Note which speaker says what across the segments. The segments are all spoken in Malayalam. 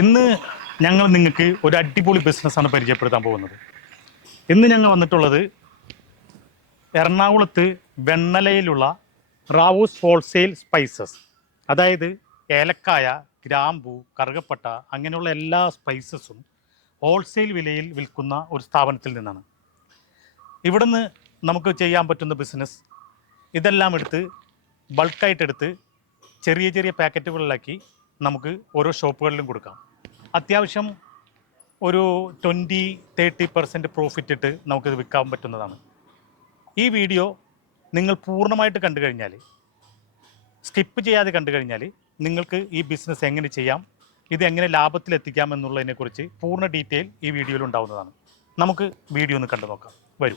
Speaker 1: ഇന്ന് ഞങ്ങൾ നിങ്ങൾക്ക് ഒരു അടിപൊളി ബിസിനസ്സാണ് പരിചയപ്പെടുത്താൻ പോകുന്നത്. ഇന്ന് ഞങ്ങൾ വന്നിട്ടുള്ളത് എറണാകുളത്ത് വെണ്ണലയിലുള്ള റാവൂസ് ഹോൾസെയിൽ സ്പൈസസ് അതായത് ഏലക്കായ ഗ്രാമ്പു കറുകപ്പട്ട അങ്ങനെയുള്ള എല്ലാ സ്പൈസസും ഹോൾസെയിൽ വിലയിൽ വിൽക്കുന്ന ഒരു സ്ഥാപനത്തിൽ നിന്നാണ്. ഇവിടുന്ന് നമുക്ക് ചെയ്യാൻ പറ്റുന്ന ബിസിനസ് ഇതെല്ലാം എടുത്ത് ബൾക്കായിട്ടെടുത്ത് ചെറിയ ചെറിയ പാക്കറ്റുകളിലാക്കി നമുക്ക് ഓരോ ഷോപ്പുകളിലും കൊടുക്കാം. അത്യാവശ്യം ഒരു ട്വന്റി തേർട്ടി പെർസെന്റ് പ്രോഫിറ്റ് ഇട്ട് നമുക്കിത് വിൽക്കാൻ പറ്റുന്നതാണ്. ഈ വീഡിയോ നിങ്ങൾ പൂർണമായിട്ട് കണ്ടു കഴിഞ്ഞാൽ സ്കിപ്പ് ചെയ്യാതെ കണ്ടു കഴിഞ്ഞാൽ നിങ്ങൾക്ക് ഈ ബിസിനസ് എങ്ങനെ ചെയ്യാം ഇത് എങ്ങനെ ലാഭത്തിലെത്തിക്കാം എന്നുള്ളതിനെക്കുറിച്ച് പൂർണ ഡീറ്റെയിൽ ഈ വീഡിയോയിൽ ഉണ്ടാവുന്നതാണ്. നമുക്ക് വീഡിയോ ഒന്ന് കണ്ടു നോക്കാം വരൂ.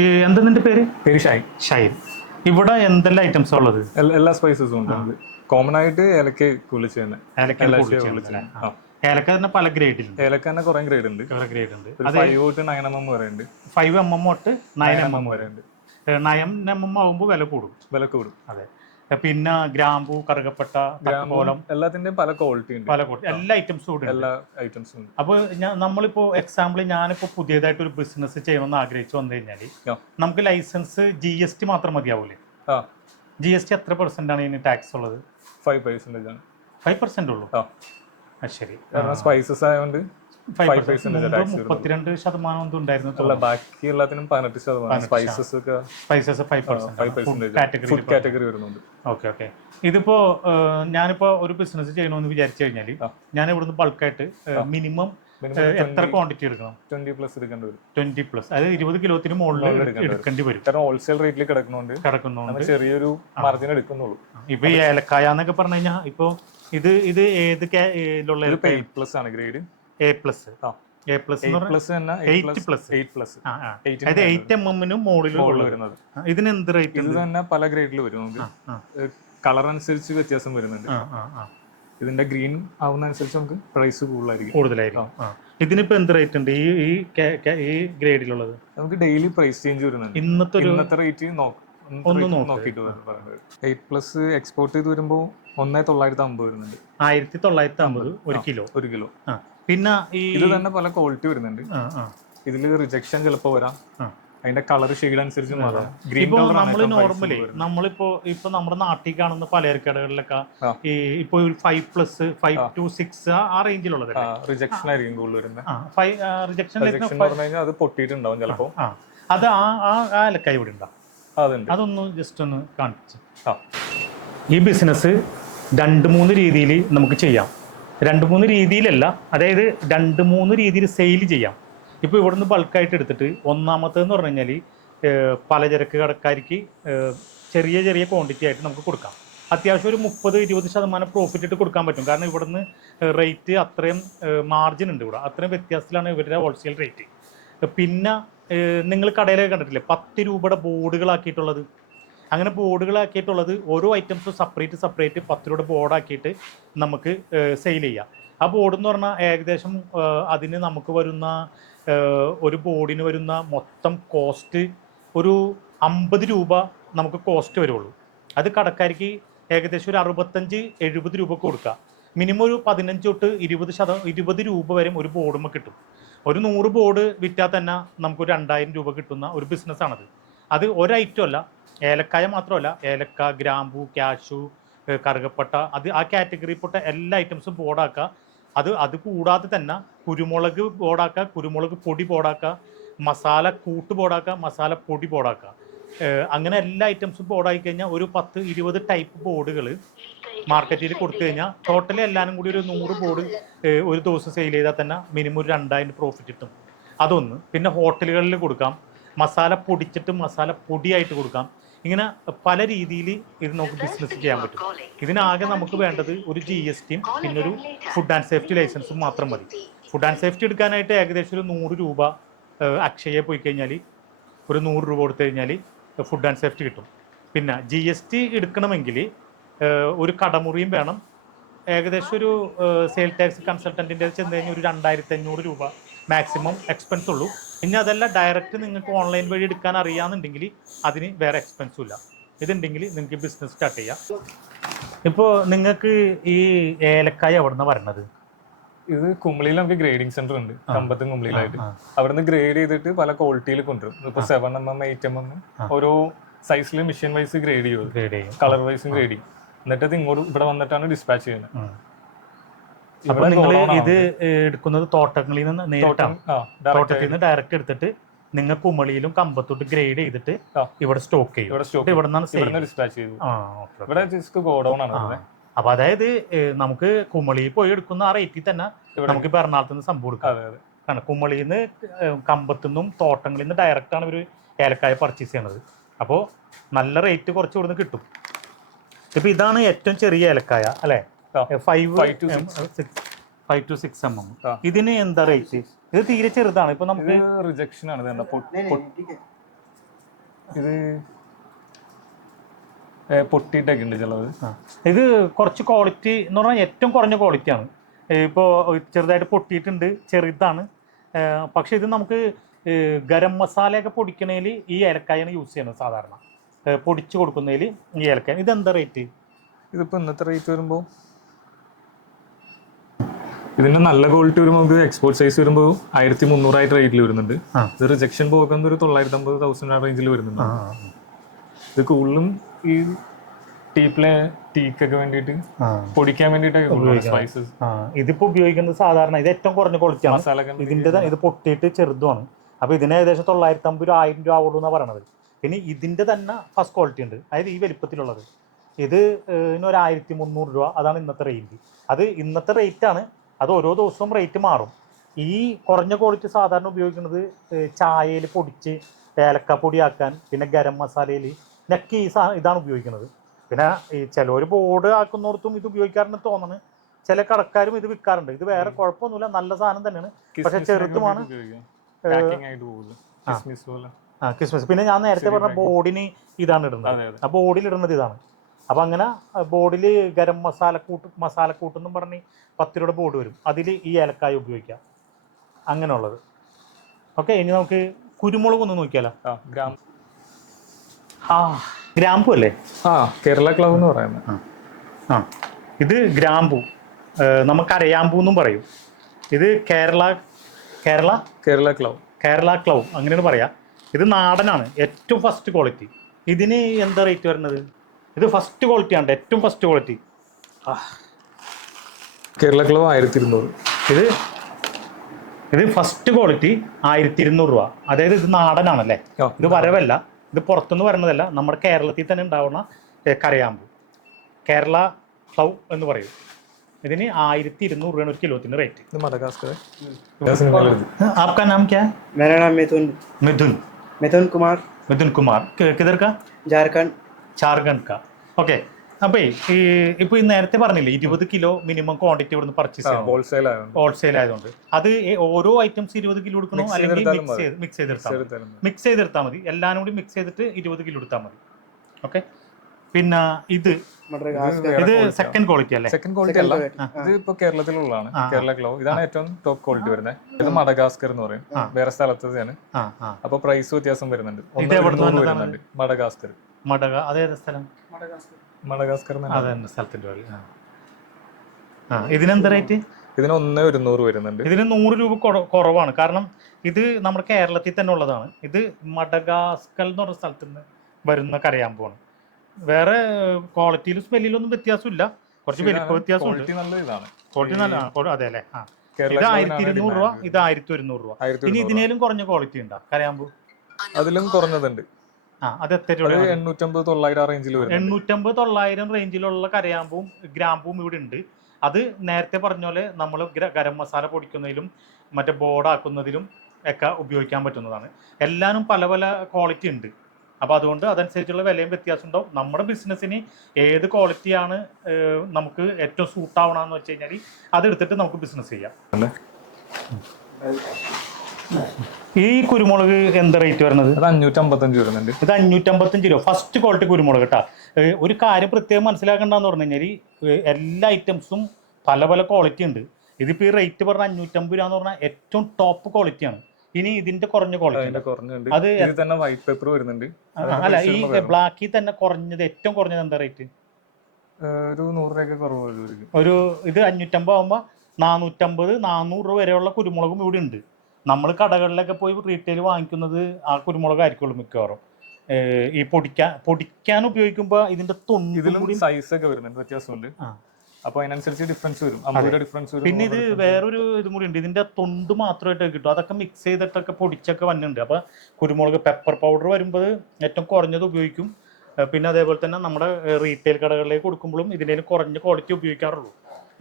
Speaker 1: എന്താ നിന്റെ പേര്?
Speaker 2: പേര് ഷൈൻ.
Speaker 1: ഷൈൻ. ഇവിടെ എന്തെല്ലാം ഐറ്റംസ് ഉള്ളത്?
Speaker 2: എല്ലാ- സ്പൈസസും ഉണ്ട്. കോമൺ ആയിട്ട് ഏലക്ക കുളിച്ച് തന്നെ.
Speaker 1: ഏലക്ക തന്നെ. പല ഗ്രേഡിലുണ്ട്
Speaker 2: ഏലക്ക തന്നെ കുറെ ഗ്രേഡ് ഉണ്ട്.
Speaker 1: കുറെ ഗ്രേഡ് ഉണ്ട്.
Speaker 2: ഫൈവ് തൊട്ട് നയൻ എം എം വരെ ഉണ്ട്.
Speaker 1: ഫൈവ് എം എം തൊട്ട് നയൻ എം എം
Speaker 2: വരെ ഉണ്ട്.
Speaker 1: നയൻ എം എം ആകുമ്പോൾ വില കൂടും.
Speaker 2: വില കൂടും.
Speaker 1: അതെ. പിന്നെ ഗ്രാമ്പു കറുകപ്പെട്ട തക്കോലം
Speaker 2: എല്ലാത്തിന്റെയും പല ക്വാളിറ്റി ഉണ്ട്.
Speaker 1: പല ക്വാളിറ്റി എല്ലാ ഐറ്റംസും കൂടെ ഉണ്ട്.
Speaker 2: എല്ലാ ഐറ്റംസും ഉണ്ട്.
Speaker 1: അപ്പോൾ നമ്മളിപ്പോ എക്സാമ്പിൾ ഞാനിപ്പോ പുതിയതായിട്ട് ഒരു ബിസിനസ് ചെയ്യണമെന്ന് ആഗ്രഹിച്ചു വന്നു കഴിഞ്ഞാൽ നമുക്ക് ലൈസൻസ് ജി എസ് ടി മാത്രം മതിയാവൂലേ? ജി എസ് ടി എത്ര പെർസെന്റ് ആണ് ഇതിന് ടാക്സ് ഉള്ളത്?
Speaker 2: ഫൈവ് പെർസെന്റേജ് ആണ്.
Speaker 1: ഫൈവ് പെർസെന്റ് ഉള്ളൂ?
Speaker 2: ആ,
Speaker 1: ശരി.
Speaker 2: സ്പൈസസ് ആയതുകൊണ്ട്
Speaker 1: മുപ്പത്തിരണ്ട് ശതമാനം ഒന്നും ഉണ്ടായിരുന്നു
Speaker 2: ബാക്കി എല്ലാത്തിനും പതിനെട്ട് ശതമാനം. സ്പൈസസ് ഒക്കെ
Speaker 1: spices
Speaker 2: five
Speaker 1: percent
Speaker 2: food category വരുന്നുണ്ട്.
Speaker 1: ഓക്കെ ഓക്കെ ഇതിപ്പോ ഞാനിപ്പോ ഒരു ബിസിനസ് ചെയ്യണമെന്ന് വിചാരിച്ചു കഴിഞ്ഞാൽ ഞാൻ ഇവിടുന്ന് ബൾക്കായിട്ട് മിനിമം എത്ര ക്വാണ്ടിറ്റി എടുക്കണം?
Speaker 2: ട്വന്റി പ്ലസ് എടുക്കേണ്ടി വരും.
Speaker 1: ട്വന്റി പ്ലസ് അതായത് ഇരുപത് കിലോത്തിന് മുകളിൽ
Speaker 2: എടുക്കേണ്ടി വരും. കാരണം ഹോൾസെയിൽ റേറ്റിൽ
Speaker 1: കിടക്കുന്നുണ്ട്
Speaker 2: കിടക്കുന്നുണ്ട് ചെറിയൊരു മാർജിൻ എടുക്കുന്നുള്ളൂ.
Speaker 1: ഇപ്പൊ ഈ ഏലക്കായ എന്നൊക്കെ പറഞ്ഞു കഴിഞ്ഞാൽ ഇപ്പൊ ഇത് ഇത് ഏത് ഇതിലുള്ള
Speaker 2: പ്ലസ് ആണ്
Speaker 1: grade.
Speaker 2: A
Speaker 1: plus.
Speaker 2: A plus
Speaker 1: eight plus തന്നെ.
Speaker 2: എയ്റ്റ് പ്ലസ്
Speaker 1: ആ.
Speaker 2: Eight
Speaker 1: അതായത് എയ്റ്റ് എം എമ്മിനും മുകളിൽ
Speaker 2: വരുന്നത്.
Speaker 1: ഇതിന് എന്ത് റേറ്റ്
Speaker 2: ഇത് തന്നെ പല ഗ്രേഡിൽ വരും. കളർ അനുസരിച്ച് വ്യത്യാസം വരുന്നുണ്ട്. ഇതിന്റെ ഗ്രീൻ ആവുന്ന അനുസരിച്ച് നമുക്ക് പ്രൈസ് കൂടുതലായിരിക്കും.
Speaker 1: കൂടുതലായിരിക്കും. ഇതിനിപ്പോ എന്ത് റേറ്റ് ഉണ്ട്? ഈ ഈ ഈ ഗ്രേഡിലുള്ളത്
Speaker 2: നമുക്ക് ഡെയിലി പ്രൈസ് ചേഞ്ച് വരുന്നുണ്ട്.
Speaker 1: ഇന്നത്തെ
Speaker 2: ഇന്നത്തെ റേറ്റ്
Speaker 1: ഒന്ന് നോക്ക്.
Speaker 2: നോക്കിയിട്ട് എയ്റ്റ് പ്ലസ് എക്സ്പോർട്ട് ചെയ്ത് വരുമ്പോൾ ഒന്നേ തൊള്ളായിരത്തി അമ്പത് വരുന്നുണ്ട്.
Speaker 1: ആയിരത്തി തൊള്ളായിരത്തി അമ്പത് ഒരു കിലോ
Speaker 2: ഒരു കിലോ
Speaker 1: ആ. പിന്നെ ഈ
Speaker 2: ഇത് തന്നെ പല ക്വാളിറ്റി വരുന്നുണ്ട്. ഇതിൽ റിജക്ഷൻ ചിലപ്പോൾ വരാം. അതിന്റെ കളർ ഷെയ്ഡ് അനുസരിച്ച് മാറാം. ഗ്രീൻ
Speaker 1: ഇപ്പൊ
Speaker 2: കളർ
Speaker 1: നമ്മൾ നോർമലി നമ്മളിപ്പോ ഇപ്പൊ നമ്മുടെ നാട്ടിൽ കാണുന്ന പലചരക്കടകളിലൊക്കെ. ഈ ഇപ്പൊ five plus five to six ആ റേഞ്ചിലുള്ളത്
Speaker 2: റിജക്ഷൻ ആയിരിക്കും കൂടുതൽ വരുന്നത്.
Speaker 1: റിജക്ഷൻ
Speaker 2: അത് പൊട്ടിയിട്ടുണ്ടാവും
Speaker 1: ചിലപ്പോ. അത് ആ ആ ഇവിടെ
Speaker 2: ഉണ്ടാവും
Speaker 1: അതൊന്ന് ജസ്റ്റ് ഒന്ന് കാണിച്ചു. ഈ ബിസിനസ് രണ്ട് മൂന്ന് രീതിയിൽ നമുക്ക് ചെയ്യാം. രണ്ട് മൂന്ന് രീതിയിലല്ല. അതായത് രണ്ട് മൂന്ന് രീതിയിൽ സെയിൽ ചെയ്യാം. ഇപ്പോൾ ഇവിടുന്ന് ബൾക്കായിട്ട് എടുത്തിട്ട് ഒന്നാമത്തേന്ന് പറഞ്ഞു കഴിഞ്ഞാൽ പലചരക്ക് കടക്കാർക്ക് ചെറിയ ചെറിയ ക്വാണ്ടിറ്റി ആയിട്ട് നമുക്ക് കൊടുക്കാം. അത്യാവശ്യം ഒരു മുപ്പത് ഇരുപത് ശതമാനം പ്രോഫിറ്റ് ഇട്ട് കൊടുക്കാൻ പറ്റും. കാരണം ഇവിടുന്ന് റേറ്റ് അത്രയും മാർജിൻ ഉണ്ട് ഇവിടെ. അത്രയും വ്യത്യാസത്തിലാണ് ഇവരുടെ ഹോൾസെയിൽ റേറ്റ് പിന്നെ നിങ്ങൾ കടയിലൊക്കെ കണ്ടിട്ടില്ലേ? പത്ത് രൂപയുടെ ബോർഡുകളാക്കിയിട്ടുള്ളത് അങ്ങനെ ബോർഡുകളാക്കിയിട്ടുള്ളത് ഓരോ ഐറ്റംസും സെപ്പറേറ്റ് സെപ്പറേറ്റ് പത്ത് രൂപയുടെ ബോർഡാക്കിയിട്ട് നമുക്ക് സെയിൽ ചെയ്യാം. ആ ബോർഡ് എന്ന് പറഞ്ഞാൽ ഏകദേശം അതിന് നമുക്ക് വരുന്ന ഒരു ബോർഡിന് വരുന്ന മൊത്തം കോസ്റ്റ് ഒരു അമ്പത് രൂപ നമുക്ക് കോസ്റ്റ് വരുള്ളൂ. അത് കടക്കാർക്ക് ഏകദേശം ഒരു അറുപത്തഞ്ച് എഴുപത് രൂപ കൊടുക്കുക മിനിമം ഒരു പതിനഞ്ച് തൊട്ട് ഇരുപത് ശതം ഇരുപത് രൂപ വരെ ഒരു ബോർഡുമ്പോൾ കിട്ടും. ഒരു നൂറ് ബോർഡ് വിറ്റാൽ തന്നെ നമുക്ക് രണ്ടായിരം രൂപ കിട്ടുന്ന ഒരു ബിസിനസ്സാണത് അത് ഒരൈറ്റം അല്ല ഏലക്കായ മാത്രമല്ല ഏലക്ക ഗ്രാമ്പു ഏഹ് കറുകപ്പട്ട അത് ആ കാറ്റഗറി പെട്ട എല്ലാ ഐറ്റംസും ബോർഡാക്കുക അത് അത് കൂടാതെ തന്നെ കുരുമുളക് ബോർഡാക്കുക കുരുമുളക് പൊടി ബോർഡാക്കുക മസാല കൂട്ട് ബോർഡാക്കുക മസാല പൊടി ബോർഡാക്കുക അങ്ങനെ എല്ലാ ഐറ്റംസും ബോർഡായി കഴിഞ്ഞാൽ ഒരു പത്ത് ഇരുപത് ടൈപ്പ് ബോർഡുകൾ മാർക്കറ്റിൽ കൊടുത്തു കഴിഞ്ഞാൽ ടോട്ടലി എല്ലാവരും കൂടി ഒരു നൂറ് ബോർഡ് ഒരു ദിവസം സെയിൽ ചെയ്താൽ തന്നെ മിനിമം ഒരു രണ്ടായിരം പ്രോഫിറ്റ് കിട്ടും. അതൊന്ന്. പിന്നെ ഹോട്ടലുകളിൽ കൊടുക്കാം. മസാല പൊടിച്ചിട്ട് മസാല പൊടിയായിട്ട് കൊടുക്കാം. ഇങ്ങനെ പല രീതിയിൽ ഇത് നമുക്ക് ബിസിനസ് ചെയ്യാൻ പറ്റും. ഇതിനാകെ നമുക്ക് വേണ്ടത് ഒരു ജി എസ് ടിയും പിന്നെ ഒരു ഫുഡ് ആൻഡ് സേഫ്റ്റി ലൈസൻസും മാത്രം മതി. ഫുഡ് ആൻഡ് സേഫ്റ്റി എടുക്കാനായിട്ട് ഏകദേശം ഒരു നൂറ് രൂപ അക്ഷയെ പോയി കഴിഞ്ഞാൽ ഒരു നൂറ് രൂപ കൊടുത്തു കഴിഞ്ഞാൽ ഫുഡ് ആൻഡ് സേഫ്റ്റി കിട്ടും. പിന്നെ ജി എസ് ടി എടുക്കണമെങ്കിൽ ഒരു കടമുറിയും വേണം. ഏകദേശം ഒരു സെയിൽ ടാക്സ് കൺസൾട്ടന്റിന്റെ ചെന്ന് കഴിഞ്ഞാൽ ഒരു രണ്ടായിരത്തി അഞ്ഞൂറ് രൂപ മാക്സിമം എക്സ്പെൻസ് ഉള്ളൂ. ഇനി അതല്ല ഡയറക്റ്റ് നിങ്ങൾക്ക് ഓൺലൈൻ വഴി എടുക്കാൻ അറിയാമെന്നുണ്ടെങ്കിൽ അതിന് വേറെ എക്സ്പെൻസും ഇല്ല. ഇതുണ്ടെങ്കിൽ നിങ്ങൾക്ക് ബിസിനസ് സ്റ്റാർട്ട് ചെയ്യാം. ഇപ്പോൾ നിങ്ങൾക്ക് ഈ ഏലക്കായ എവിടുന്ന വരണത്?
Speaker 2: ഇത് കുമ്പളിയിൽ നമുക്ക് ഗ്രേഡിംഗ് സെന്റർ ഉണ്ട്. കമ്പത്തും
Speaker 1: കുമ്പളിയിലായിട്ട്.
Speaker 2: അവിടുന്ന് ഗ്രേഡ് ചെയ്തിട്ട് പല ക്വാളിറ്റിയിൽ കൊണ്ടുവരും. ഇപ്പൊ seven M M eight M M ഓരോ സൈസിൽ മെഷീൻ വൈസ് ഗ്രേഡ് ചെയ്യും.
Speaker 1: ഗ്രേഡ് ചെയ്യും.
Speaker 2: കളർ വൈസും ഗ്രേഡ് ചെയ്യും. എന്നിട്ട് അത് ഇങ്ങോട്ട് ഇവിടെ വന്നിട്ടാണ് ഡിസ്പാച്ച് ചെയ്യുന്നത്.
Speaker 1: ഉം. അപ്പോൾ നിങ്ങൾ ഇത് എടുക്കുന്നത് തോട്ടങ്ങളിൽ നിന്ന് നേരിട്ടാണ്. തോട്ടത്തിൽ നിന്ന് ഡയറക്റ്റ് എടുത്തിട്ട് നിങ്ങൾ കുമളിയിലും കമ്പത്തോട്ട് ഗ്രേഡ് ചെയ്തിട്ട്. ഇവിടെ സ്റ്റോക്ക് ചെയ്യും.
Speaker 2: ഇവിടെ
Speaker 1: നിന്നാണ് അപ്പൊ അതായത് നമുക്ക് കുമളിയിൽ പോയി എടുക്കുന്ന ആ റേറ്റിൽ തന്നെ നമുക്ക് ഇപ്പൊ എറണാകുളത്ത് നിന്ന് സംഭവം എടുക്കാം കുമളിയിൽ നിന്ന് കമ്പത്തു നിന്നും തോട്ടങ്ങളിൽ നിന്ന് ഡയറക്റ്റ് ആണ് ഇവർ ഏലക്കായ പർച്ചേസ് ചെയ്യണത്. അപ്പോൾ നല്ല റേറ്റ് കുറച്ച് ഇവിടുന്ന് കിട്ടും. ഇപ്പൊ ഇതാണ് ഏറ്റവും ചെറിയ ഏലക്കായ അല്ലെ. Five
Speaker 2: Five to
Speaker 1: five to six M
Speaker 2: M
Speaker 1: ഇതിന് എന്താ റേറ്റ് ഇത് തീരെ ചെറുതാണ്. ഇപ്പൊ നമുക്ക്
Speaker 2: ഇത് റിജക്ഷൻ ആണ്. ഇത് പൊട്ടിയിട്ടൊക്കെ ഉണ്ട് ചിലത്
Speaker 1: ഇത് കുറച്ച് ക്വാളിറ്റി എന്ന് പറഞ്ഞാൽ ഏറ്റവും കുറഞ്ഞ ക്വാളിറ്റിയാണ് ഇപ്പോൾ ചെറുതായിട്ട് പൊട്ടിയിട്ടുണ്ട്. ചെറുതാണ്. പക്ഷെ ഇത് നമുക്ക് ഗരം മസാലയൊക്കെ പൊടിക്കണേൽ ഈ ഏലക്കായാണ് യൂസ് ചെയ്യുന്നത് സാധാരണ. പൊടിച്ച് കൊടുക്കുന്നതിൽ ഈ ഏലക്കായ ഇതെന്താ റേറ്റ്
Speaker 2: ഇതിപ്പോ ഇന്നത്തെ റേറ്റ് വരുമ്പോ ഇതിന്റെ നല്ല ക്വാളിറ്റി വരുമ്പോൾ നമുക്ക് എക്സ്പോർട്ട് സൈസ് വരുമ്പോൾ ആയിരത്തി മുന്നൂറായിട്ട് റേറ്റിൽ വരുന്നുണ്ട്. ഇത് റിജക്ഷൻ പോകുന്നത് ഒരു തൊള്ളായിരത്തി അമ്പത് തൗസൻഡ് ആ റേഞ്ചിൽ വരുന്നുണ്ട്. ഇത് കൂടുതലും ഈ ടീപ്പിലെ ടീക്കൊക്കെ വേണ്ടിയിട്ട് പൊടിക്കാൻ വേണ്ടിയിട്ടൊക്കെ സ്പൈസസ്
Speaker 1: ഇതിപ്പോ ഉപയോഗിക്കുന്നത് സാധാരണ ഇത് ഏറ്റവും കുറഞ്ഞ ക്വാളിറ്റിയാണ് ഇതിന്റെ ഇത് പൊട്ടിയിട്ട് ചെറുതുമാണ്. അപ്പൊ ഇതിന് ഏകദേശം തൊള്ളായിരത്തി അമ്പത് രൂപ ആയിരം രൂപ ആവുള്ളൂ എന്നാണ് പറയണത്. പിന്നെ ഇതിന്റെ തന്നെ ഫസ്റ്റ് ക്വാളിറ്റി ഉണ്ട്. അതായത് ഈ വലിപ്പത്തിലുള്ളത്. ഇത് ഒരു ആയിരത്തി മുന്നൂറ് രൂപ അതാണ് ഇന്നത്തെ റേറ്റ് അത് ഇന്നത്തെ റേറ്റ് ആണ്. അത് ഓരോ ദിവസവും റേറ്റ് മാറും. ഈ കുറഞ്ഞ ക്വാളിറ്റി സാധാരണ ഉപയോഗിക്കുന്നത് ചായയിൽ പൊടിച്ച് ഏലക്കപ്പൊടിയാക്കാൻ പിന്നെ ഗരം മസാലയിൽ ഇതൊക്കെ ഈ സാ ഇതാണ് ഉപയോഗിക്കുന്നത്. പിന്നെ ഈ ചിലവർ ബോർഡ് ആക്കുന്നിടത്തും ഇത് ഉപയോഗിക്കാറുണ്ട് തോന്നണ്. ചില കടക്കാരും ഇത് വിൽക്കാറുണ്ട്. ഇത് വേറെ കുഴപ്പമൊന്നുമില്ല. നല്ല സാധനം തന്നെയാണ്. പക്ഷെ ചെറുതുമാണ്.
Speaker 2: കിസ്മിസ്
Speaker 1: ആ. ക്രിസ്മസ് പിന്നെ ഞാൻ നേരത്തെ പറഞ്ഞ ബോർഡിന് ഇതാണ് ഇടുന്നത്. ആ ബോർഡിൽ ഇടുന്നത് ഇതാണ്. അപ്പം അങ്ങനെ ബോർഡിൽ ഗരം മസാലക്കൂട്ട് മസാലക്കൂട്ടെന്നും പറഞ്ഞ് പത്ത് രൂപയുടെ ബോർഡ് വരും. അതിൽ ഈ ഏലക്കായ ഉപയോഗിക്കാം. അങ്ങനെയുള്ളത്. ഓക്കെ ഇനി നമുക്ക് കുരുമുളക് ഒന്ന് നോക്കിയാലോ?
Speaker 2: ആ ഗ്രാം.
Speaker 1: ആ ഗ്രാമ്പു അല്ലേ?
Speaker 2: ആ കേരള ക്ലബ് എന്ന് പറയുന്നത്.
Speaker 1: ആ ഇത് ഗ്രാമ്പു. ഏഹ് നമുക്ക് അരയാമ്പൂ എന്നും പറയും. ഇത് കേരള കേരള?
Speaker 2: കേരള ക്ലബ്.
Speaker 1: കേരള ക്ലൗ അങ്ങനെയാണ് പറയാം. ഇത് നാടനാണ്. ഏറ്റവും ഫസ്റ്റ് ക്വാളിറ്റി ഇതിന് എന്താ റേറ്റ് വരുന്നത്? ഇത് ഫസ്റ്റ് ക്വാളിറ്റി ആണ് ഏറ്റവും ഫസ്റ്റ് ക്വാളിറ്റി
Speaker 2: കേരള ക്ലബ് ആയിരത്തി ഇരുന്നൂറ്
Speaker 1: ഇത് ഇത് ഫസ്റ്റ് ക്വാളിറ്റി ആയിരത്തി ഇരുന്നൂറ് രൂപ അതായത് ഇത് നാടനാണല്ലേ
Speaker 2: ആ,
Speaker 1: ഇത് വരവല്ല ഇത് പുറത്തുനിന്ന് വരുന്നതല്ല നമ്മുടെ കേരളത്തിൽ തന്നെ ഉണ്ടാവുന്ന ഏ, കരയാമ്പു കേരള ക്ലൗ എന്ന് പറയും ഇതിന് ആയിരത്തി ഇരുന്നൂറ് രൂപയാണ് ഒരു കിലോത്തിന് റേറ്റ്
Speaker 2: ഇത് മഡഗാസ്കർ
Speaker 1: आपका नाम क्या है
Speaker 3: मेरा नाम मिथुन
Speaker 1: मिथुन
Speaker 3: मिथुन कुमार
Speaker 1: मिथुन कुमार कि- किधर का
Speaker 3: झारखंड
Speaker 1: ചാർഖണ്ഡ് കാ ഓക്കെ. അപ്പേ ഈ ഇപ്പൊ നേരത്തെ പറഞ്ഞില്ലേ ഇരുപത് കിലോ മിനിമം ക്വാണ്ടിറ്റി ഇവിടെ പർച്ചേസ് ചെയ്യണം.
Speaker 2: ഹോൾസെയിൽ
Speaker 1: ഹോൾസെയിൽ ആയതുകൊണ്ട്. അത് ഓരോ ഐറ്റംസ് ഇരുപത് കിലോ എടുക്കണോ അല്ലെങ്കിൽ മിക്സ് ചെയ്ത് മിക്സ് ചെയ്തെടുത്താൽ മിക്സ് ചെയ്തെടുത്താൽ മതി. എല്ലാം കൂടി മിക്സ് ചെയ്തിട്ട് ഇരുപത് കിലോ എടുത്താൽ മതി. ഓക്കെ. പിന്നെ ഇത് ഇത് സെക്കൻഡ് ക്വാളിറ്റി അല്ലേ?
Speaker 2: സെക്കൻഡ് ക്വാളിറ്റി അല്ല. ഇത് ഇപ്പൊ കേരളത്തിലുള്ളതാണ്. കേരള ഗ്ലോ ഇതാണ് ഏറ്റവും ടോപ്പ് ക്വാളിറ്റി വരുന്നത്. ഇത് മടഗാസ്കർ എന്ന് പറയും. വേറെ സ്ഥലത്തതാണ് അപ്പൊ പ്രൈസ് വ്യത്യാസം വരുന്നുണ്ട്. വരുന്നുണ്ട്. മടഗാസ്കർ
Speaker 1: മടക അതേത് സ്ഥലം?
Speaker 2: മഡഗാസ്കർ എന്ന്
Speaker 1: അതെ സ്ഥലത്തിന്റെ പേര് ആ. ഇതിനെന്താ റേറ്റ്?
Speaker 2: ഇതിന് ഒന്ന് ഒരുന്നൂറ് വരുന്നുണ്ട്.
Speaker 1: ഇതിന് നൂറ് രൂപ കുറവാണ്. കാരണം ഇത് നമ്മുടെ കേരളത്തിൽ തന്നെ ഉള്ളതാണ്. ഇത് മടകാസ്കൽ എന്ന് പറഞ്ഞ സ്ഥലത്ത് നിന്ന് വരുന്ന കരയാമ്പാണ് വേറെ ക്വാളിറ്റിയിലും സ്മെല്ലിലൊന്നും വ്യത്യാസമില്ല. കുറച്ച് വലിപ്പ വ്യത്യാസമുണ്ട്.
Speaker 2: ക്വാളിറ്റി
Speaker 1: നല്ലതാണ് അതെ അല്ലേ? ആ.
Speaker 2: കേരള
Speaker 1: ഇത് ആയിരത്തി ഇരുന്നൂറ് രൂപ ഇത് ആയിരത്തി ഒരുന്നൂറ് രൂപ. ഇനി ഇതിനേലും കുറഞ്ഞ ക്വാളിറ്റി ഉണ്ടോ? കരയാമ്പു
Speaker 2: അതിലും കുറഞ്ഞതുണ്ട്.
Speaker 1: അത് എത്ര
Speaker 2: എണ്ണൂറ്റമ്പത് തൊള്ളായിരം ആ റേഞ്ചിൽ വരുന്നുണ്ട്.
Speaker 1: എണ്ണൂറ്റമ്പത് തൊള്ളായിരം റേഞ്ചിലുള്ള കരയാമ്പും ഗ്രാമ്പും ഇവിടെ ഉണ്ട്. അത് നേരത്തെ പറഞ്ഞ പോലെ നമ്മൾ ഗരം മസാല പൊടിക്കുന്നതിലും മറ്റേ ബോർഡാക്കുന്നതിലും ഒക്കെ ഉപയോഗിക്കാൻ പറ്റുന്നതാണ്. എല്ലാനും പല പല ക്വാളിറ്റി ഉണ്ട്. അപ്പോൾ അതുകൊണ്ട് അതനുസരിച്ചുള്ള വിലയും വ്യത്യാസം ഉണ്ടാവും. നമ്മുടെ ബിസിനസ്സിന് ഏത് ക്വാളിറ്റിയാണ് നമുക്ക് ഏറ്റവും സൂട്ട് ആവണമെന്ന് വെച്ച് കഴിഞ്ഞാൽ അതെടുത്തിട്ട് നമുക്ക് ബിസിനസ് ചെയ്യാം.
Speaker 2: അല്ലേ?
Speaker 1: ഈ കുരുമുളക് എന്താ റേറ്റ് വരുന്നത്?
Speaker 2: അത് അഞ്ഞൂറ്റമ്പത്തഞ്ച് വരുന്നുണ്ട്.
Speaker 1: ഇത് അഞ്ഞൂറ്റമ്പത്തഞ്ച് രൂപ. ഫസ്റ്റ് ക്വാളിറ്റി കുരുമുളക് കേട്ടോ ഒരു കാര്യം പ്രത്യേകം മനസ്സിലാക്കേണ്ടതെന്ന് പറഞ്ഞു കഴിഞ്ഞാൽ എല്ലാ ഐറ്റംസും പല പല ക്വാളിറ്റി ഉണ്ട്. ഇതിപ്പോൾ ഈ റേറ്റ് പറഞ്ഞ അഞ്ഞൂറ്റമ്പത് രൂപ എന്ന് പറഞ്ഞാൽ ഏറ്റവും ടോപ്പ് ക്വാളിറ്റിയാണ് ഇനി ഇതിന്റെ കുറഞ്ഞ ക്വാളിറ്റി അത്
Speaker 2: തന്നെ വൈറ്റ് പേപ്പർ വരുന്നുണ്ട്.
Speaker 1: അല്ല ഈ ബ്ലാക്കിൽ തന്നെ കുറഞ്ഞത് ഏറ്റവും കുറഞ്ഞത് എന്താ റേറ്റ്
Speaker 2: ഒരു നൂറ് രൂപയൊക്കെ കുറവ്
Speaker 1: ഒരു ഇത് അഞ്ഞൂറ്റമ്പത് ആകുമ്പോൾ നാനൂറ്റമ്പത് നാനൂറ് രൂപ വരെയുള്ള കുരുമുളകും ഇവിടെ ഉണ്ട്. നമ്മൾ കടകളിലൊക്കെ പോയി റീറ്റെയിൽ വാങ്ങിക്കുന്നത് ആ കുരുമുളക് ആയിരിക്കുള്ളൂ മിക്കവാറും ഈ പൊടിക്കാൻ പൊടിക്കാൻ ഉപയോഗിക്കുമ്പോൾ ഇതിന്റെ കൂടി
Speaker 2: സൈസ് ഒക്കെ വരുന്നുണ്ട് വ്യത്യാസമുണ്ട്. അപ്പൊ അതിനനുസരിച്ച് ഡിഫറൻസ് വരും. ഡിഫറൻസ് വരും
Speaker 1: പിന്നെ ഇത് വേറൊരു ഇതും കൂടി ഉണ്ട്. ഇതിന്റെ തൊണ്ട് മാത്രമായിട്ട് കിട്ടും. അതൊക്കെ മിക്സ് ചെയ്തിട്ടൊക്കെ പൊടിച്ചൊക്കെ വന്നിട്ടുണ്ട്. അപ്പൊ കുരുമുളക് പെപ്പർ പൗഡർ വരുമ്പോൾ ഏറ്റവും കുറഞ്ഞത് ഉപയോഗിക്കും. പിന്നെ അതേപോലെ തന്നെ നമ്മുടെ റീറ്റെയിൽ കടകളിലേക്ക് കൊടുക്കുമ്പോഴും ഇതിന്റെ കുറഞ്ഞ ക്വാളിറ്റി ഉപയോഗിക്കാറുള്ളൂ.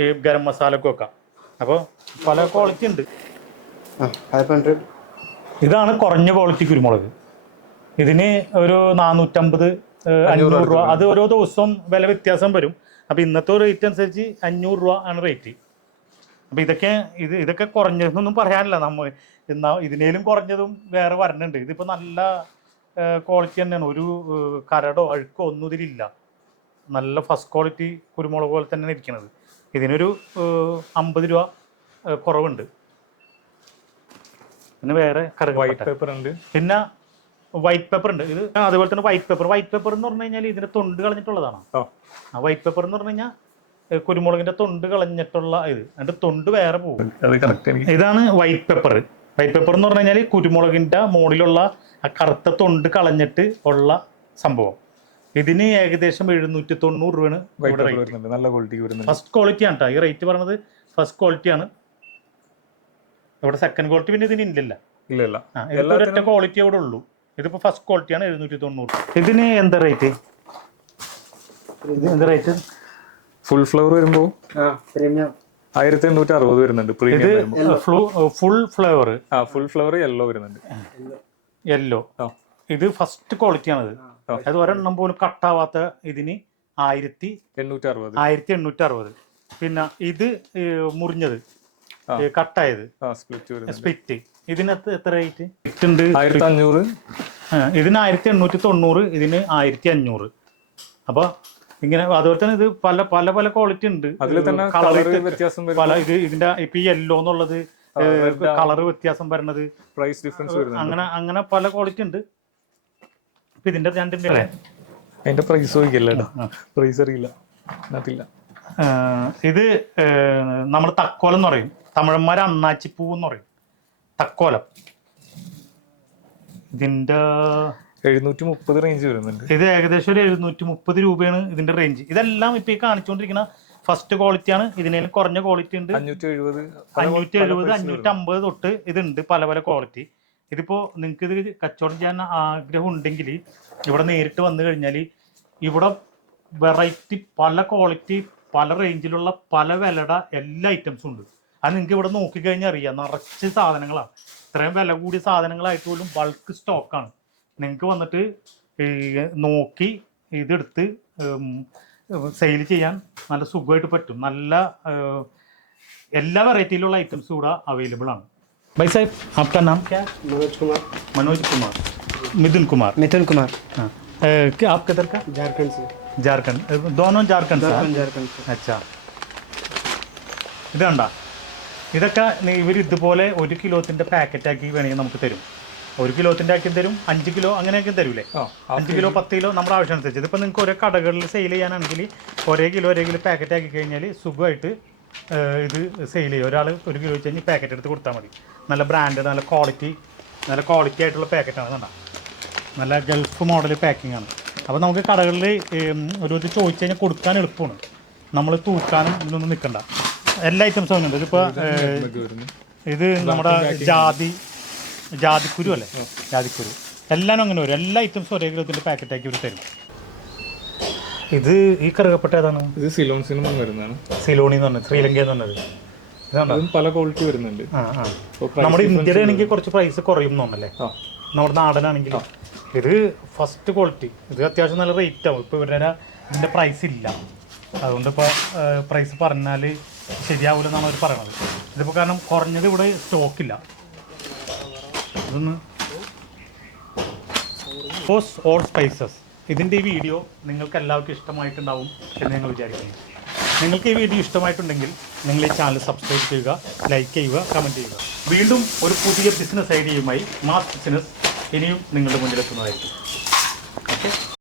Speaker 1: ഈ ഗരം മസാലക്കൊക്കെ. അപ്പോൾ പല ക്വാളിറ്റി ഉണ്ട്.
Speaker 3: 500.
Speaker 1: ഇതാണ് കുറഞ്ഞ ക്വാളിറ്റി കുരുമുളക്. ഇതിന് ഒരു നാനൂറ്റമ്പത് അഞ്ഞൂറ് രൂപ. അത് ഓരോ ദിവസവും വില വ്യത്യാസം വരും. അപ്പോൾ ഇന്നത്തെ റേറ്റ് അനുസരിച്ച് അഞ്ഞൂറ് രൂപ ആണ് റേറ്റ് അപ്പോൾ ഇതൊക്കെ ഇത് ഇതൊക്കെ കുറഞ്ഞതെന്നൊന്നും പറയാനില്ല. നമ്മൾ എന്നാ ഇതിനേലും കുറഞ്ഞതും വേറെ വരണുണ്ട്. ഇതിപ്പോൾ നല്ല ക്വാളിറ്റി തന്നെയാണ്. ഒരു കരടോ അഴുക്കോ ഒന്നും ഇതിലില്ല. നല്ല ഫസ്റ്റ് ക്വാളിറ്റി കുരുമുളക് പോലെ തന്നെയാണ് ഇരിക്കുന്നത് ഇതിനൊരു അമ്പത് രൂപ കുറവുണ്ട്. പിന്നെ വേറെ
Speaker 2: വൈറ്റ് പേപ്പർ ഉണ്ട്.
Speaker 1: പിന്നെ വൈറ്റ് പേപ്പർ ഉണ്ട്. ഇത് അതുപോലെ തന്നെ വൈറ്റ് പേപ്പർ വൈറ്റ് പേപ്പർ എന്ന് പറഞ്ഞു കഴിഞ്ഞാൽ ഇതിന്റെ തൊണ്ട് കളഞ്ഞിട്ടുള്ളതാണ്.
Speaker 2: ആ.
Speaker 1: വൈറ്റ് പേപ്പർ എന്ന് പറഞ്ഞു കഴിഞ്ഞാൽ കുരുമുളകിന്റെ തൊണ്ട് കളഞ്ഞിട്ടുള്ള ഇത്. അതിന്റെ തൊണ്ട് വേറെ പോകും. ഇതാണ് വൈറ്റ് പേപ്പർ വൈറ്റ് പേപ്പർ എന്ന് പറഞ്ഞു കഴിഞ്ഞാൽ കുരുമുളകിന്റെ മുകളിലുള്ള ആ കറുത്ത തൊണ്ട് കളഞ്ഞിട്ട് ഉള്ള സംഭവം. ഇതിന് ഏകദേശം എഴുന്നൂറ്റി തൊണ്ണൂറ് രൂപയാണ്
Speaker 2: നല്ല ക്വാളിറ്റി
Speaker 1: ഫസ്റ്റ് ക്വാളിറ്റി ആണ് കേട്ടോ ഈ റേറ്റ് പറഞ്ഞത് ഫസ്റ്റ് ക്വാളിറ്റിയാണ് ഇവിടെ സെക്കൻഡ് ക്വാളിറ്റി പിന്നെ ഇതിന് ഇല്ലല്ല.
Speaker 2: ഇല്ലല്ല. ഇല്ല
Speaker 1: ഇതിപ്പോ ഒരൊറ്റ ക്വാളിറ്റി അവിടെ ഉള്ളൂ. ഇതിപ്പോ ഫസ്റ്റ് ക്വാളിറ്റിയാണ് എഴുന്നൂറ്റി തൊണ്ണൂറ് ഇതിന് എന്താ റേറ്റ് എന്താ റേറ്റ്
Speaker 2: ഫുൾ ഫ്ലവർ വരുമ്പോൾ
Speaker 3: premium.
Speaker 2: ആയിരത്തി എണ്ണൂറ്റി അറുപത് വരുന്നുണ്ട് പ്രീമിയം
Speaker 1: ഫുൾ ഫ്ലവർ
Speaker 2: ആ ഫുൾ ഫ്ലവർ യെല്ലോ വരുന്നുണ്ട്.
Speaker 1: യെല്ലോ ഇത് ഫസ്റ്റ് ക്വാളിറ്റി ആണത്. അത് ഒരെണ്ണം പോലും കട്ടാവാത്ത ഇതിന് ആയിരത്തി
Speaker 2: എണ്ണൂറ്റി അറുപത്.
Speaker 1: ആയിരത്തി എണ്ണൂറ്റി അറുപത്. പിന്നെ ഇത് മുറിഞ്ഞത്. കട്ടായത്.
Speaker 2: സ്പ്ലിറ്റ്
Speaker 1: ഇതിനകത്ത് എത്ര റേറ്റ് ഉണ്ട്
Speaker 2: ആയിരത്തി അഞ്ഞൂറ്
Speaker 1: ഇതിന് ആയിരത്തി എണ്ണൂറ്റി തൊണ്ണൂറ് ഇതിന് ആയിരത്തി അഞ്ഞൂറ് അപ്പോൾ ഇങ്ങനെ അതുപോലെ തന്നെ ഇത് പല പല പല ക്വാളിറ്റി ഉണ്ട്.
Speaker 2: അതിൽ തന്നെ കളർ വ്യത്യാസം വരും
Speaker 1: പല ഇത് ഇതിന്റെ ഇപ്പൊ ഈ യെല്ലോ എന്നുള്ളത് കളർ വ്യത്യാസം വരുന്നത്
Speaker 2: പ്രൈസ് ഡിഫറൻസ്
Speaker 1: അങ്ങനെ അങ്ങനെ പല ക്വാളിറ്റി ഉണ്ട്. ഇപ്പൊ ഇതിന്റെ രണ്ടിന്റെ
Speaker 2: അതിന്റെ പ്രൈസ് ചോദിക്കല്ലേ പ്രൈസ് അറിയില്ല. അതില്ല
Speaker 1: ഇത് നമ്മൾ തക്കോലം എന്ന് പറയും. തമിഴന്മാർ അണ്ണാച്ചിപ്പൂ എന്ന് പറയും. തക്കോലം. ഇതിന്റെ
Speaker 2: എഴുന്നൂറ്റി മുപ്പത് റേഞ്ച് വരുന്നുണ്ട്.
Speaker 1: ഇത് ഏകദേശം ഒരു എഴുന്നൂറ്റി മുപ്പത് രൂപയാണ് ഇതിന്റെ റേഞ്ച് ഇതെല്ലാം ഇപ്പൊ ഈ കാണിച്ചുകൊണ്ടിരിക്കുന്ന ഫസ്റ്റ് ക്വാളിറ്റിയാണ് ഇതിനേലും കുറഞ്ഞ ക്വാളിറ്റി ഉണ്ട്.
Speaker 2: അഞ്ഞൂറ്റി എഴുപത്
Speaker 1: അഞ്ഞൂറ്റി എഴുപത് അഞ്ഞൂറ്റി അമ്പത് തൊട്ട് ഇതുണ്ട് പല പല ക്വാളിറ്റി ഇതിപ്പോ നിങ്ങൾക്ക് ഇത് കച്ചവടം ചെയ്യാൻ ആഗ്രഹം ഉണ്ടെങ്കിൽ ഇവിടെ നേരിട്ട് വന്നു കഴിഞ്ഞാൽ ഇവിടെ വെറൈറ്റി പല ക്വാളിറ്റി പല റേഞ്ചിലുള്ള പല വിലയുടെ എല്ലാ ഐറ്റംസും ഉണ്ട്. അത് നിങ്ങൾക്ക് ഇവിടെ നോക്കിക്കഴിഞ്ഞാൽ അറിയാം നിറച്ച് സാധനങ്ങളാണ് ഇത്രയും വില കൂടിയ സാധനങ്ങളായിട്ട് പോലും ബൾക്ക് സ്റ്റോക്കാണ് നിങ്ങൾക്ക് വന്നിട്ട് ഈ നോക്കി ഇതെടുത്ത് സെയിൽ ചെയ്യാൻ നല്ല സുഖമായിട്ട് പറ്റും നല്ല ഏഹ്, എല്ലാ വെറൈറ്റിയിലുള്ള ഐറ്റംസ് ഇവിടെ അവൈലബിൾ ആണ് भाई साहब आपका नाम क्या है
Speaker 3: मनोज कुमार
Speaker 1: मनोज कुमार मिथुन कुमार
Speaker 3: मिथुन कुमार
Speaker 1: हाँ अ, क्या आप किधर का
Speaker 3: झारखंड से
Speaker 1: झारखंड अ, दोनों झारखंड से
Speaker 3: झारखंड
Speaker 1: हैं?
Speaker 3: झारखंड से
Speaker 1: അച്ഛാ ഇത് കണ്ട ഇതൊക്കെ ഇവർ ഇതുപോലെ ഒരു കിലോത്തിന്റെ പാക്കറ്റ് ആക്കി വേണമെങ്കിൽ നമുക്ക് തരും. ഒരു കിലോത്തിന്റെ ആക്കി തരും അഞ്ച് കിലോ അങ്ങനെയൊക്കെ തരൂലേ? അഞ്ച് കിലോ പത്ത് കിലോ നമ്മുടെ ആവശ്യം അനുസരിച്ച് ഇതിപ്പോൾ നിങ്ങൾക്ക് ഓരോ കടകളിൽ സെയിൽ ചെയ്യാനാണെങ്കിൽ ഒരേ കിലോ ഒരേ കിലോ പാക്കറ്റ് ആക്കി കഴിഞ്ഞാൽ സുഖമായിട്ട് ഇത് സെയിൽ ചെയ്യും. ഒരാൾ ഒരു കിലോ വെച്ച് കഴിഞ്ഞാൽ പാക്കറ്റ് എടുത്ത് കൊടുത്താൽ മതി. നല്ല ബ്രാൻഡ് നല്ല ക്വാളിറ്റി നല്ല ക്വാളിറ്റി ആയിട്ടുള്ള പാക്കറ്റാണ് കണ്ട? നല്ല ഗൾഫ് മോഡൽ പാക്കിംഗ് ആണ്. അപ്പോൾ നമുക്ക് കടകളിൽ ഒരു ഇത് ചോദിച്ചു കഴിഞ്ഞാൽ കൊടുക്കാൻ എളുപ്പമാണ്. നമ്മൾ തൂക്കാനും ഇതൊന്നും നിൽക്കണ്ട എല്ലാ ഐറ്റംസും ഉണ്ട്. ഇതിപ്പോൾ ഇത് നമ്മുടെ ജാതി ജാതിക്കുരു അല്ലേ? ജാതിക്കുരു. എല്ലാം അങ്ങനെ വരും. എല്ലാ ഐറ്റംസും ഒരേ കിലോത്തിന്റെ പാക്കറ്റാക്കി ഇവർ തരും. ഇത് ഈ കറുകപ്പെട്ട ഏതാണ്?
Speaker 2: ഇത് സിലോൺ സിനിമ വരുന്നതാണ്.
Speaker 1: സിലോണി എന്ന് പറഞ്ഞത് ശ്രീലങ്ക എന്ന് പറഞ്ഞത്.
Speaker 2: പല ക്വാളിറ്റി വരുന്നുണ്ട്.
Speaker 1: നമ്മുടെ ഇന്ത്യയുടെ ആണെങ്കിൽ കുറച്ച് പ്രൈസ് കുറയും തോന്നല്ലേ നമ്മുടെ നാടനാണെങ്കിൽ ഇത് ഫസ്റ്റ് ക്വാളിറ്റി ഇത് അത്യാവശ്യം നല്ല റേറ്റ് ആവും. ഇപ്പോൾ ഇവരുടെ ഇതിന്റെ പ്രൈസ് ഇല്ല. അതുകൊണ്ട് ഇപ്പോൾ പ്രൈസ് പറഞ്ഞാൽ ശരിയാവില്ല എന്നാണ് അവർ പറയണത്. ഇതിപ്പോൾ കാരണം കുറഞ്ഞത് ഇവിടെ സ്റ്റോക്കില്ല ഇതൊന്ന് പോസ് ഓർ സ്പൈസസ് ഇതിന്റെ ഈ വീഡിയോ നിങ്ങൾക്ക് എല്ലാവർക്കും ഇഷ്ടമായിട്ടുണ്ടാവും എന്ന് ഞങ്ങൾ വിചാരിക്കുന്നു. നിങ്ങൾക്ക് ഈ വീഡിയോ ഇഷ്ടമായിട്ടുണ്ടെങ്കിൽ നിങ്ങൾ ഈ ചാനൽ സബ്സ്ക്രൈബ് ചെയ്യുക ലൈക്ക് ചെയ്യുക കമന്റ് ചെയ്യുക. വീണ്ടും ഒരു പുതിയ ബിസിനസ് ഐഡിയയുമായി മാസ് ബിസിനസ് ഇനിയും നിങ്ങളുടെ മുന്നിലെത്തുന്നതായിരിക്കും. ഓക്കെ